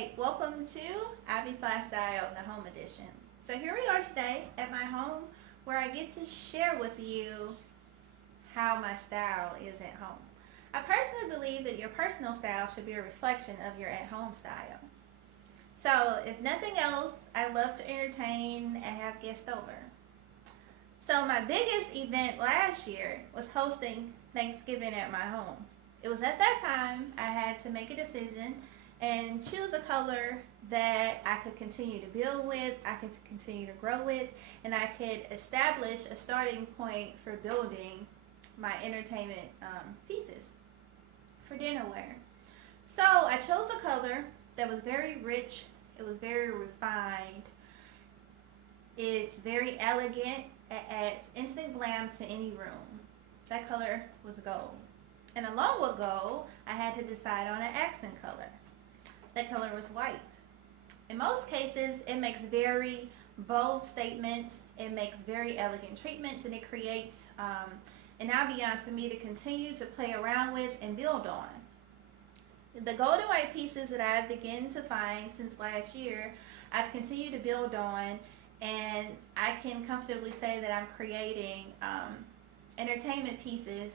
Alright, welcome to I.B.FLYY STYLE, the home edition. So here we are today at my home where I get to share with you how my style is at home. I personally believe that your personal style should be a reflection of your at-home style. So if nothing else, I love to entertain and have guests over. So my biggest event last year was hosting Thanksgiving at my home. It was at that time I had to make a decision and choose a color that I could continue to build with, I could continue to grow with, and I could establish a starting point for building my entertainment pieces for dinnerware. So I chose a color that was very rich, it was very refined, it's very elegant, it adds instant glam to any room. That color was gold. And along with gold, I had to decide on an accent color. That color was white. In most cases, it makes very bold statements, it makes very elegant treatments, and it creates an ambiance for me to continue to play around with and build on. The gold and white pieces that I've begun to find since last year, I've continued to build on, and I can comfortably say that I'm creating entertainment pieces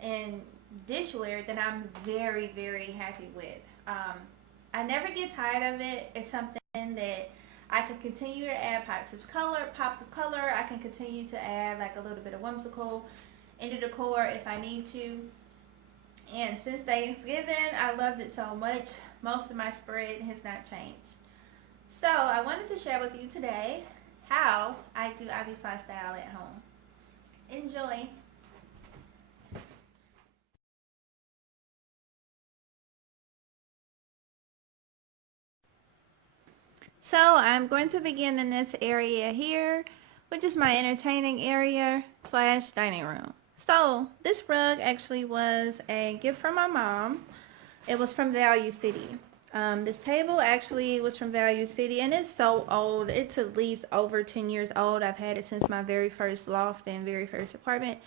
and dishware that I'm very, very happy with. I never get tired of it. It's something that I can continue to add pops of color. I can continue to add like a little bit of whimsical in the decor if I need to. And since Thanksgiving, I loved it so much. Most of my spread has not changed. So I wanted to share with you today how I do I.B.FLYY style at home. Enjoy. So I'm going to begin in this area here, which is my entertaining area slash dining room. So this rug actually was a gift from my mom. It was from Value City. This table actually was from Value City, and it's so old. It's at least over 10 years old. I've had it since my very first loft and very first apartment.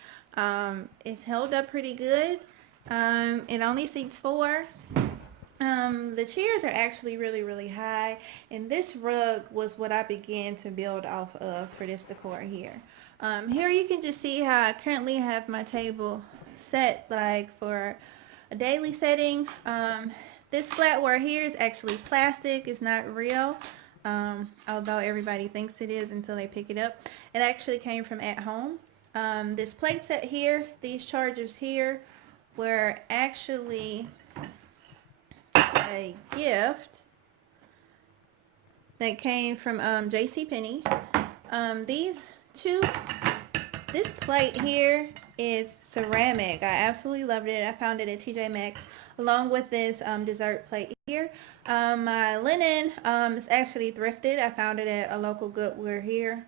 It's held up pretty good. It only seats 4. The chairs are actually really, really high, and this rug was what I began to build off of for this decor here. Here you can just see how I currently have my table set like for a daily setting. This flatware here is actually plastic, it's not real, although everybody thinks it is until they pick it up. It actually came from at home. This plate set here, these chargers here were actually a gift that came from JCPenney. This plate here is ceramic. I absolutely loved it. I found it at TJ Maxx along with this dessert plate here. My linen is actually thrifted. I found it at a local Goodwill here.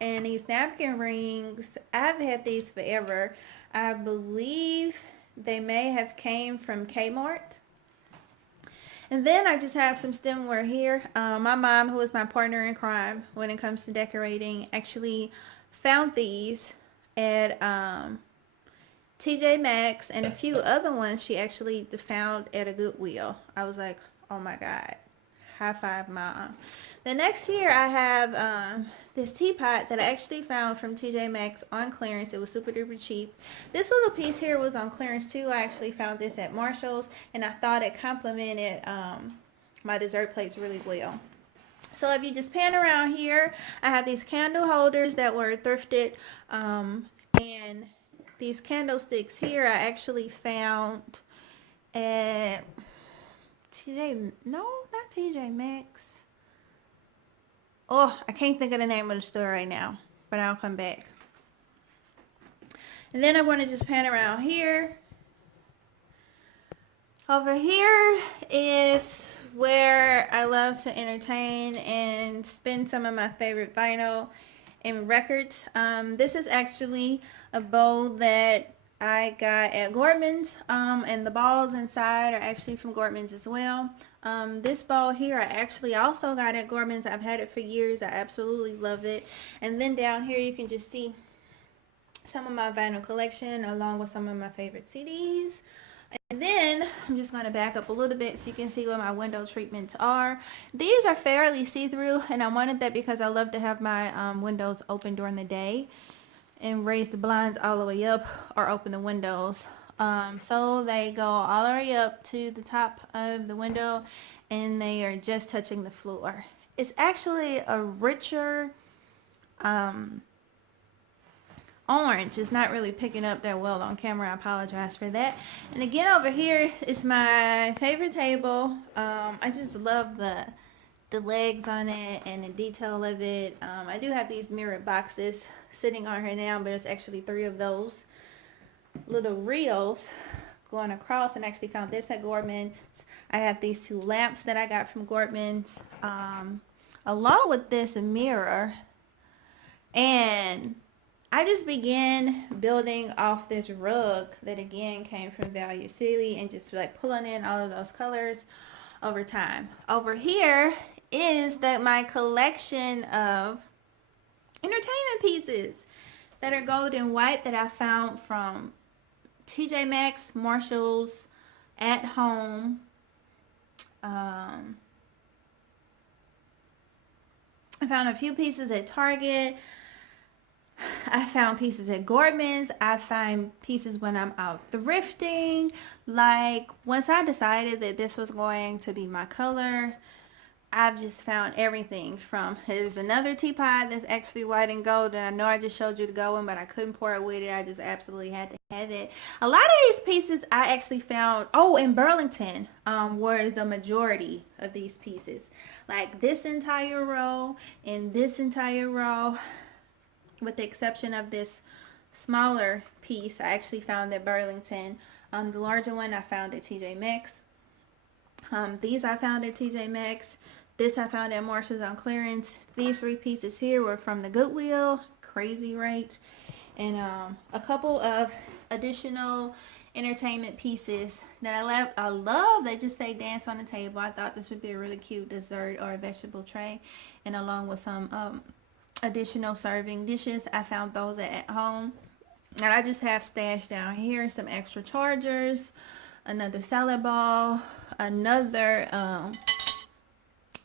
And these napkin rings, I've had these forever. I believe they may have came from Kmart. And then I just have some stemware here. My mom, who is my partner in crime when it comes to decorating, actually found these at TJ Maxx, and a few other ones she actually found at a Goodwill. I was like, oh my God, high five, Mom. The next here I have this teapot that I actually found from TJ Maxx on clearance. It was super duper cheap. This little piece here was on clearance too. I actually found this at Marshall's, and I thought it complemented my dessert plates really well. So if you just pan around here, I have these candle holders that were thrifted, and these candlesticks here I actually found at not TJ Maxx. Oh, I can't think of the name of the store right now, but I'll come back. And then I'm going to just pan around here. Over here is where I love to entertain and spin some of my favorite vinyl and records. This is actually a bowl that I got at Gordman's, and the balls inside are actually from Gordman's as well. This bowl here I actually also got at Gordman's. I've had it for years. I absolutely love it. And then down here you can just see some of my vinyl collection along with some of my favorite CDs. And then I'm just going to back up a little bit so you can see what my window treatments are. These are fairly see-through, and I wanted that because I love to have my windows open during the day and raise the blinds all the way up or open the windows. So they go all the way up to the top of the window and they are just touching the floor. It's actually a richer orange. It's not really picking up that well on camera. I apologize for that. And again, over here is my favorite table. I just love the legs on it and the detail of it. I do have these mirrored boxes sitting on here now, but there's actually 3 of those little reels going across, and actually found this at Gordman's. I have these 2 lamps that I got from Gordman's, along with this mirror, and I just began building off this rug that again came from Value City and just like pulling in all of those colors over time. Over here is my collection of entertainment pieces that are gold and white that I found from TJ Maxx, Marshalls, At Home. I found a few pieces at Target. I found pieces at Gordman's. I find pieces when I'm out thrifting. Like once I decided that this was going to be my color, I've just found everything from, there's another teapot that's actually white and gold, and I know I just showed you the gold one, but I couldn't pour it with it. I just absolutely had to have it. A lot of these pieces I actually found, in Burlington, was the majority of these pieces. Like this entire row and this entire row, with the exception of this smaller piece, I actually found at Burlington. The larger one I found at TJ Maxx. These I found at TJ Maxx. This I found at Marshalls on clearance. These 3 pieces here were from the Goodwill, crazy rate. And a couple of additional entertainment pieces that I love. They just say dance on the table. I thought this would be a really cute dessert or a vegetable tray, and along with some additional serving dishes. I found those at Home, and I just have stashed down here some extra chargers, another salad ball, another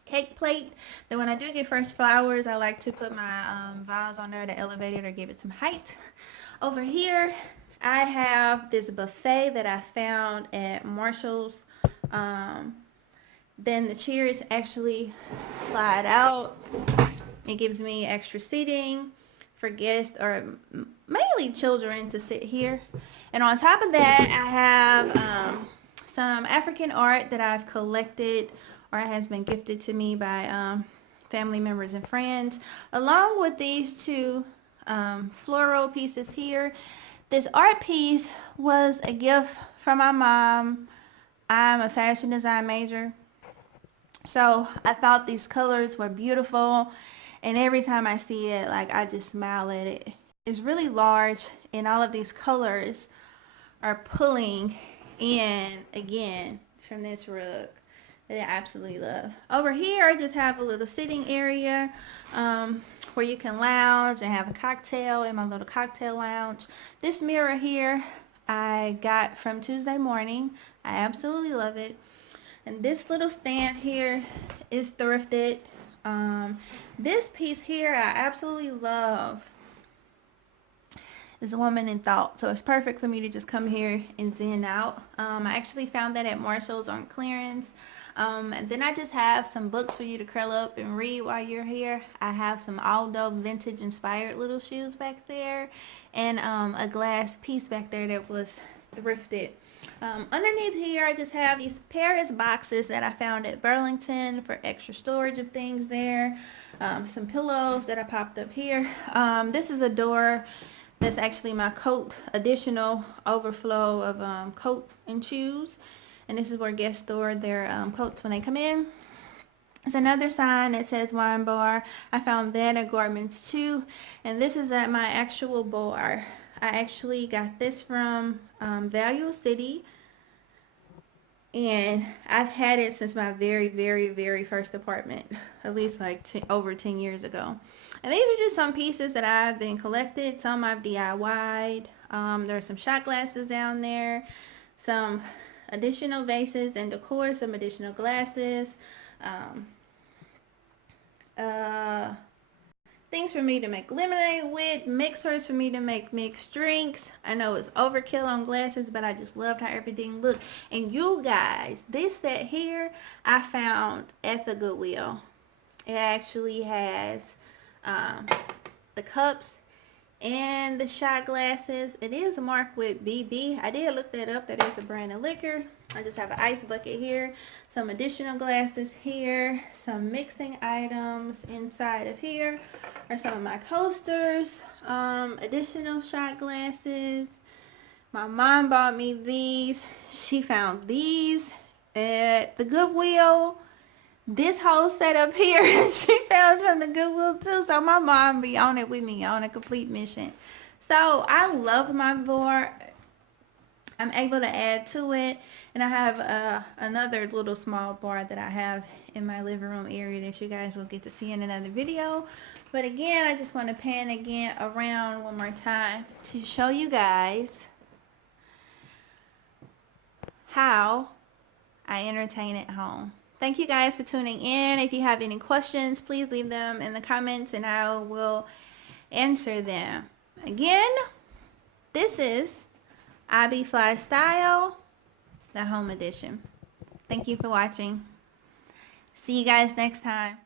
cake plate. Then when I do get fresh flowers, I like to put my vase on there to elevate it or give it some height. Over here I have this buffet that I found at Marshalls. Then the chairs actually slide out. It gives me extra seating for guests or mainly children to sit here. And on top of that, I have some African art that I've collected or has been gifted to me by family members and friends, along with these 2 floral pieces here. This art piece was a gift from my mom. I'm a fashion design major, so I thought these colors were beautiful. And every time I see it, like, I just smile at it. It's really large, and all of these colors are pulling in, again, from this rug that I absolutely love. Over here, I just have a little sitting area where you can lounge and have a cocktail in my little cocktail lounge. This mirror here, I got from Tuesday Morning. I absolutely love it. And this little stand here is thrifted. This piece here I absolutely love. Is a woman in thought, so it's perfect for me to just come here and zen out. I actually found that at Marshalls on clearance. And then I just have some books for you to curl up and read while you're here. I have some Aldo vintage inspired little shoes back there, and a glass piece back there that was thrifted. Underneath here, I just have these Paris boxes that I found at Burlington for extra storage of things there. Some pillows that I popped up here. This is a door that's actually my coat, additional overflow of coat and shoes. And this is where guests store their coats when they come in. There's another sign that says wine bar. I found that at Gordman's too. And this is at my actual bar. I actually got this from Value City, and I've had it since my very first apartment, at least like over 10 years ago. And these are just some pieces that I've been collected. Some I've DIY'd. There are some shot glasses down there, some additional vases and decor, some additional glasses, things for me to make lemonade with, mixers for me to make mixed drinks. I know it's overkill on glasses, but I just loved how everything looked. And you guys, this set here I found at the Goodwill. It actually has the cups and the shot glasses. It is marked with BB. I did look that up. That is a brand of liquor. I just have an ice bucket here, some additional glasses here, some mixing items inside of here are some of my coasters, additional shot glasses. My mom bought me these. She found these at the Goodwill. This whole setup here she found from the Goodwill too. So my mom be on it with me on a complete mission. So I love my board. I'm able to add to it. And I have another little small bar that I have in my living room area that you guys will get to see in another video. But again, I just want to pan again around one more time to show you guys how I entertain at home. Thank you guys for tuning in. If you have any questions, please leave them in the comments and I will answer them. Again, this is I.B.FLYY STYLE, the home edition. Thank you for watching. See you guys next time.